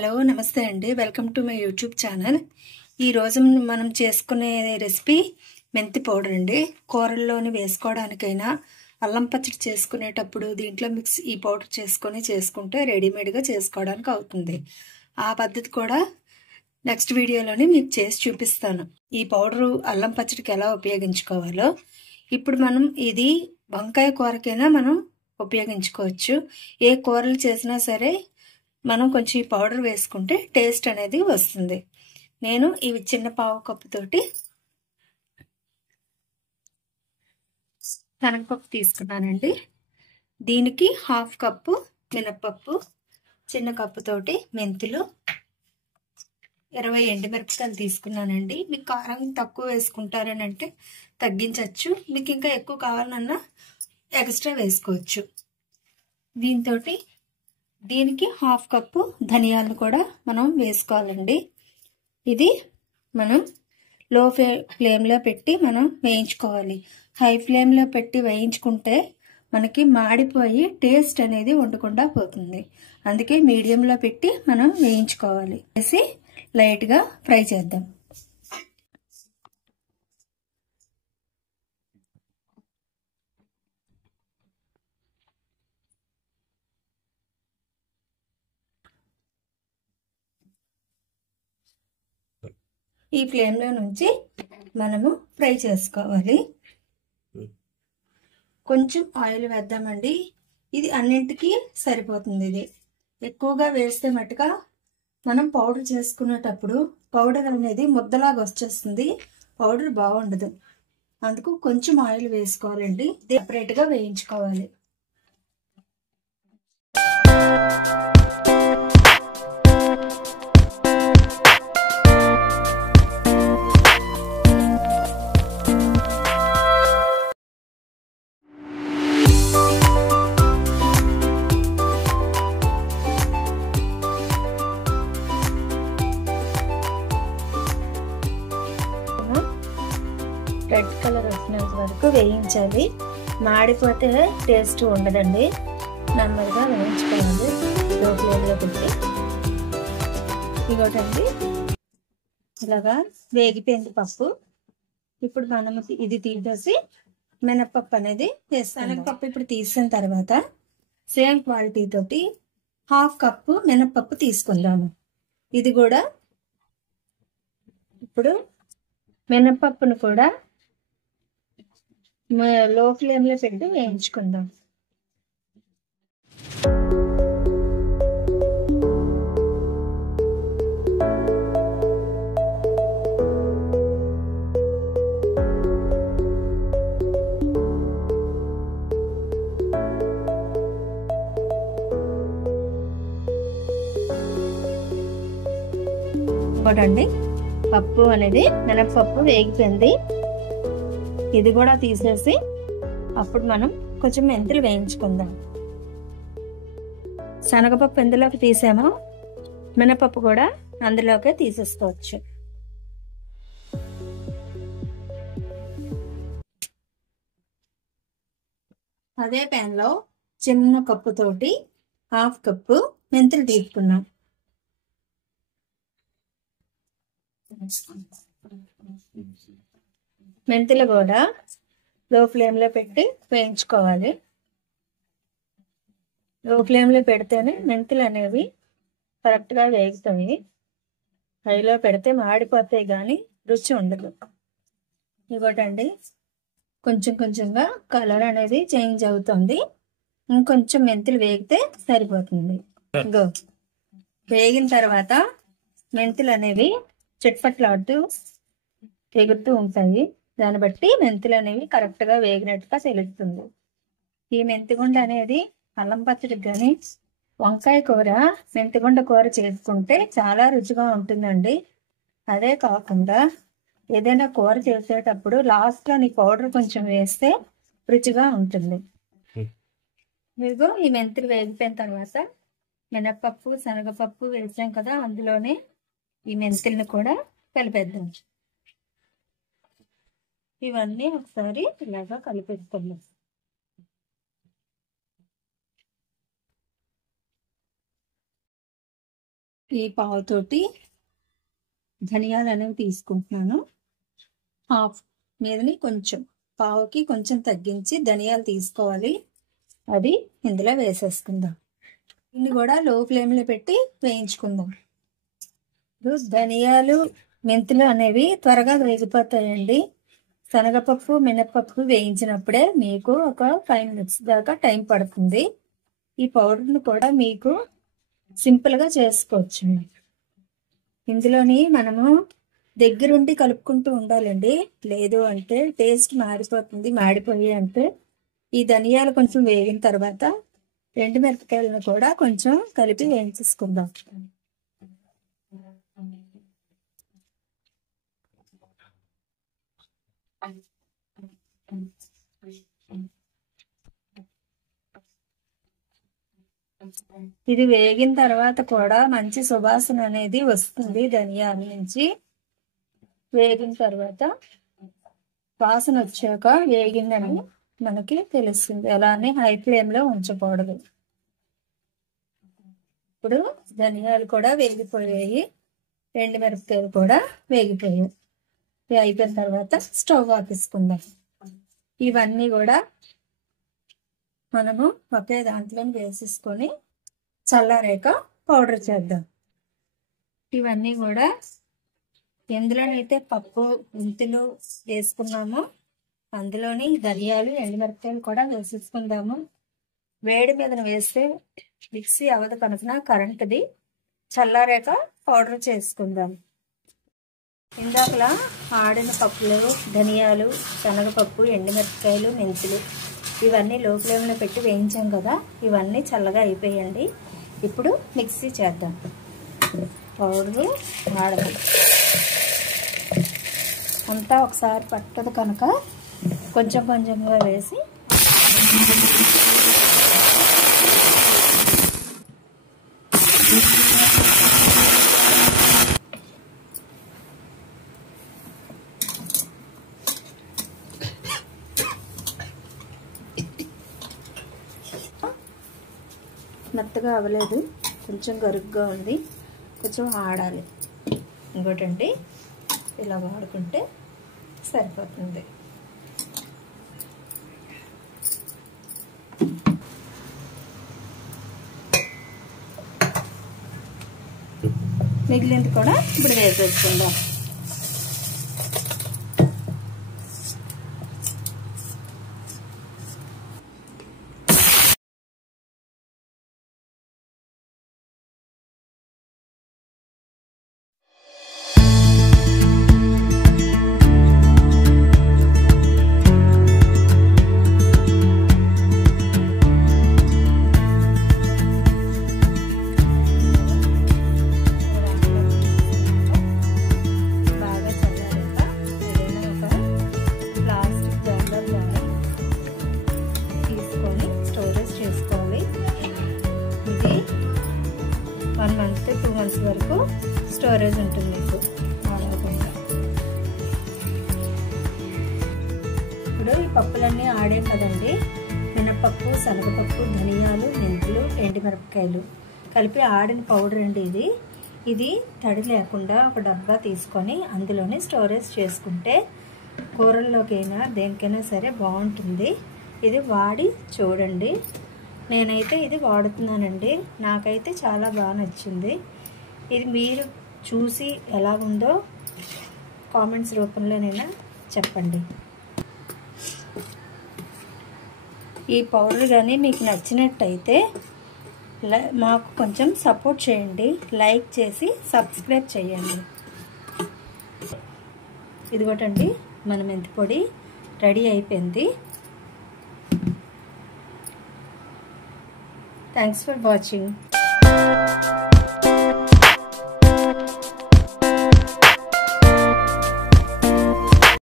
Hello నమస్తే అండి, welcome to my YouTube channel. ఈరోజు మనం చేసుకునే రెసిపీ మెంతి పౌడర్ అండి. కూరల్లోని వేసుకోవడానికైనా అల్లం పచ్చడి చేసుకునేటప్పుడు దీంట్లో మిక్స్ ఈ పౌడర్ చేసుకుంటే రెడీమేడ్గా చేసుకోవడానికి అవుతుంది. ఆ పద్ధతి కూడా నెక్స్ట్ వీడియోలోని మీకు చేసి చూపిస్తాను. ఈ పౌడరు అల్లం పచ్చడికి ఎలా ఉపయోగించుకోవాలో. ఇప్పుడు మనం ఇది వంకాయ కూరకైనా మనం ఉపయోగించుకోవచ్చు. ఏ కూరలు చేసినా సరే మనం కొంచెం ఈ పౌడర్ వేసుకుంటే టేస్ట్ అనేది వస్తుంది. నేను ఇవి చిన్న పావు కప్పు తోటి శనగపప్పు తీసుకున్నానండి. దీనికి హాఫ్ కప్పు మినప్పప్పు, చిన్న కప్పు తోటి మెంతులు, 20 ఎండుమిరపకాయలు తీసుకున్నానండి. మీకు కారం తక్కువ వేసుకుంటారని అంటే తగ్గించవచ్చు, మీకు ఇంకా ఎక్కువ కావాలన్నా ఎక్స్ట్రా వేసుకోవచ్చు. దీనికి హాఫ్ కప్పు ధనియాలను కూడా మనం వేసుకోవాలండి. ఇది మనం లో ఫ్లేమ్లో పెట్టి మనం వేయించుకోవాలి. హై ఫ్లేమ్లో పెట్టి వేయించుకుంటే మనకి మాడిపోయి టేస్ట్ అనేది ఉండకుండా పోతుంది. అందుకే మీడియంలో పెట్టి మనం వేయించుకోవాలి. వేసి లైట్గా ఫ్రై చేద్దాం. ఈ ఫ్లేమ్లో నుంచి మనము ఫ్రై చేసుకోవాలి. కొంచెం ఆయిల్ వేద్దామండి. ఇది అన్నింటికి సరిపోతుంది. ఇది ఎక్కువగా వేస్తే మట్టుగా మనం పౌడర్ చేసుకునేటప్పుడు పౌడర్ అనేది ముద్దలాగా వచ్చేస్తుంది, పౌడర్ బాగుండదు. అందుకు కొంచెం ఆయిల్ వేసుకోవాలండి. సెపరేట్గా వేయించుకోవాలి. రెడ్ కలర్ వచ్చినంత వరకు వేయించాలి. మాడిపోతే టేస్ట్ ఉండదండి. నెమ్మదిగా వేయించుకోవాలి లో ఫ్లేమ్లో పెట్టి. ఇగోటండి ఇలాగా వేగిపోయింది పప్పు. ఇప్పుడు మనం ఇది తీసేసి మినప్పప్పు అనేది వేస్తాం. శనగపప్పు ఇప్పుడు తీసిన తర్వాత సేమ్ క్వాలిటీ తోటి హాఫ్ కప్పు మినప్పప్పు తీసుకుందాము. ఇది కూడా ఇప్పుడు మినప్పప్పును కూడా లో ఫ్లేమ్లో పెట్టి వేయించుకుందాం. ఇంకోటండి, పప్పు అనేది మినప్పప్పు వేగిపోయింది. ఇది కూడా తీసేసి అప్పుడు మనం కొంచెం మెంతులు వేయించుకుందాం. శనగపప్పు ఎందులోకి తీసామో మినపప్పు కూడా అందులోకే తీసేసుకోవచ్చు. అదే ప్యాన్లో చిన్న కప్పుతోటి హాఫ్ కప్పు మెంతులు తీసుకున్నాం. మెంతులు కూడా లో ఫ్లేమ్లో పెట్టి వేయించుకోవాలి. లో ఫ్లేమ్లో పెడితేనే మెంతులు అనేవి కరెక్ట్గా వేగుతాయి. హైలో పెడితే మాడిపోతాయి కానీ రుచి ఉండదు. ఇవ్వటండి కొంచెం కొంచెంగా కలర్ అనేది చేంజ్ అవుతుంది. ఇంకొంచెం మెంతులు వేగితే సరిపోతుంది. ఇంకో వేగిన తర్వాత మెంతులు అనేవి చిట్పట్లాడుతూ ఎగురుతూ ఉంటాయి. దాన్ని బట్టి మెంతులు అనేవి కరెక్ట్గా వేగినట్టుగా తెలుస్తుంది. ఈ మెంతిగుండ అనేది అల్లం పచ్చడికి కానీ వంకాయ కూర, మెంతిగుండ కూర చేసుకుంటే చాలా రుచిగా ఉంటుందండి. అదే కాకుండా ఏదైనా కూర చేసేటప్పుడు లాస్ట్లో నీ పౌడర్ కొంచెం వేస్తే రుచిగా ఉంటుంది. ఇదిగో ఈ మెంతులు వేగిపోయిన తర్వాత మినప్పప్పు, శనగపప్పు వేసాం కదా, అందులోనే ఈ మెంతులను కూడా కలిపేద్దాం. ఇవన్నీ ఒకసారి ఇలాగా కలిపేసుకుందాం. ఈ పావుతోటి ధనియాలు అనేవి తీసుకుంటున్నాను. హాఫ్ మీదని కొంచెం పావుకి కొంచెం తగ్గించి ధనియాలు తీసుకోవాలి. అది ఇందులో వేసేసుకుందాం. దీన్ని కూడా లో ఫ్లేమ్లో పెట్టి వేయించుకుందాం. ఇప్పుడు ధనియాలు మెంతులు అనేవి త్వరగా వేగిపోతాయండి. శనగపప్పు మినపప్పు వేయించినప్పుడే మీకు ఒక 5 minutes దాకా టైం పడుతుంది. ఈ పౌడర్ని కూడా మీకు సింపుల్గా చేసుకోవచ్చు. ఇందులోని మనము దగ్గరుండి కలుపుకుంటూ ఉండాలండి. లేదు అంటే టేస్ట్ మారిపోతుంది. మాడిపోయి అంటే ఈ ధనియాలు కొంచెం వేగిన తర్వాత ఎండుమిరపకాయలను కూడా కొంచెం కలిపి వేయించేసుకుందాం. ఇది వేగిన తర్వాత కూడా మంచి సువాసన అనేది వస్తుంది. ధనియాల నుంచి వేగిన తర్వాత వాసన వచ్చాక వేగిందని మనకి తెలుస్తుంది. అలానే హై ఫ్లేమ్లో ఉంచకూడదు. ఇప్పుడు ధనియాలు కూడా వేగిపోయాయి, ఎండుమిరపకాయలు కూడా వేగిపోయాయి. అయిపోయిన తర్వాత స్టవ్ ఆపేసుకుందాం. ఇవన్నీ కూడా మనము ఒకే దాంట్లో వేసేసుకొని చల్లారాక పౌడర్ చేద్దాం. ఇవన్నీ కూడా ఎందులోనైతే పప్పు మెంతులు వేసుకున్నామో అందులోని ధనియాలు ఎండుమిరపకాయలు కూడా వేసేసుకుందాము. వేడి మీద వేస్తే మిక్సీ అవ్వదు కనుక కరెంటుది. చల్లారాక పౌడర్ చేసుకుందాం. ఇందాకలా ఆడిన పప్పులు ధనియాలు శనగపప్పు ఎండుమిరపకాయలు మెంతులు ఇవన్నీ లో ఫ్లేమ్లో పెట్టి వేయించాం కదా, ఇవన్నీ చల్లగా అయిపోయండి. ఇప్పుడు మిక్సీ చేద్దాం. పౌడరు ఆడదాం. అంతా ఒకసారి పట్టదు కనుక కొంచెం కొంచెంగా వేసి మెత్తగా అవ్వలేదు, కొంచెం గరుగ్గా ఉంది, కొంచెం ఆడాలి. ఇంకోటండి ఇలా వాడుకుంటే సరిపోతుంది. మిగిలింది కూడా ఇప్పుడు వేసేసుకుందాం. ఇది 1 month to 2 months వరకు స్టోరేజ్ ఉంటుంది మీకు. ఇప్పుడు ఈ పప్పులన్నీ ఆడాం కదండి. మినపప్పు శనగపప్పు ధనియాలు మెంతులు ఎండుమిరపకాయలు కలిపి ఆడిన పౌడర్ అండి ఇది. ఇది తడి లేకుండా ఒక డబ్బా తీసుకొని అందులోనే స్టోరేజ్ చేసుకుంటే కూరల్లోకైనా దేనికైనా సరే బాగుంటుంది. ఇది వాడి చూడండి. నేనైతే ఇది వాడుతున్నానండి. నాకైతే చాలా బాగా నచ్చింది. ఇది మీరు చూసి ఎలా ఉందో కామెంట్స్ రూపంలోనైనా చెప్పండి. ఈ పౌడర్ కానీ మీకు నచ్చినట్టయితే మాకు కొంచెం సపోర్ట్ చేయండి. లైక్ చేసి సబ్స్క్రైబ్ చేయండి. ఇదిగోటండి మన మెంతి పొడి రెడీ అయిపోయింది. Thanks for watching.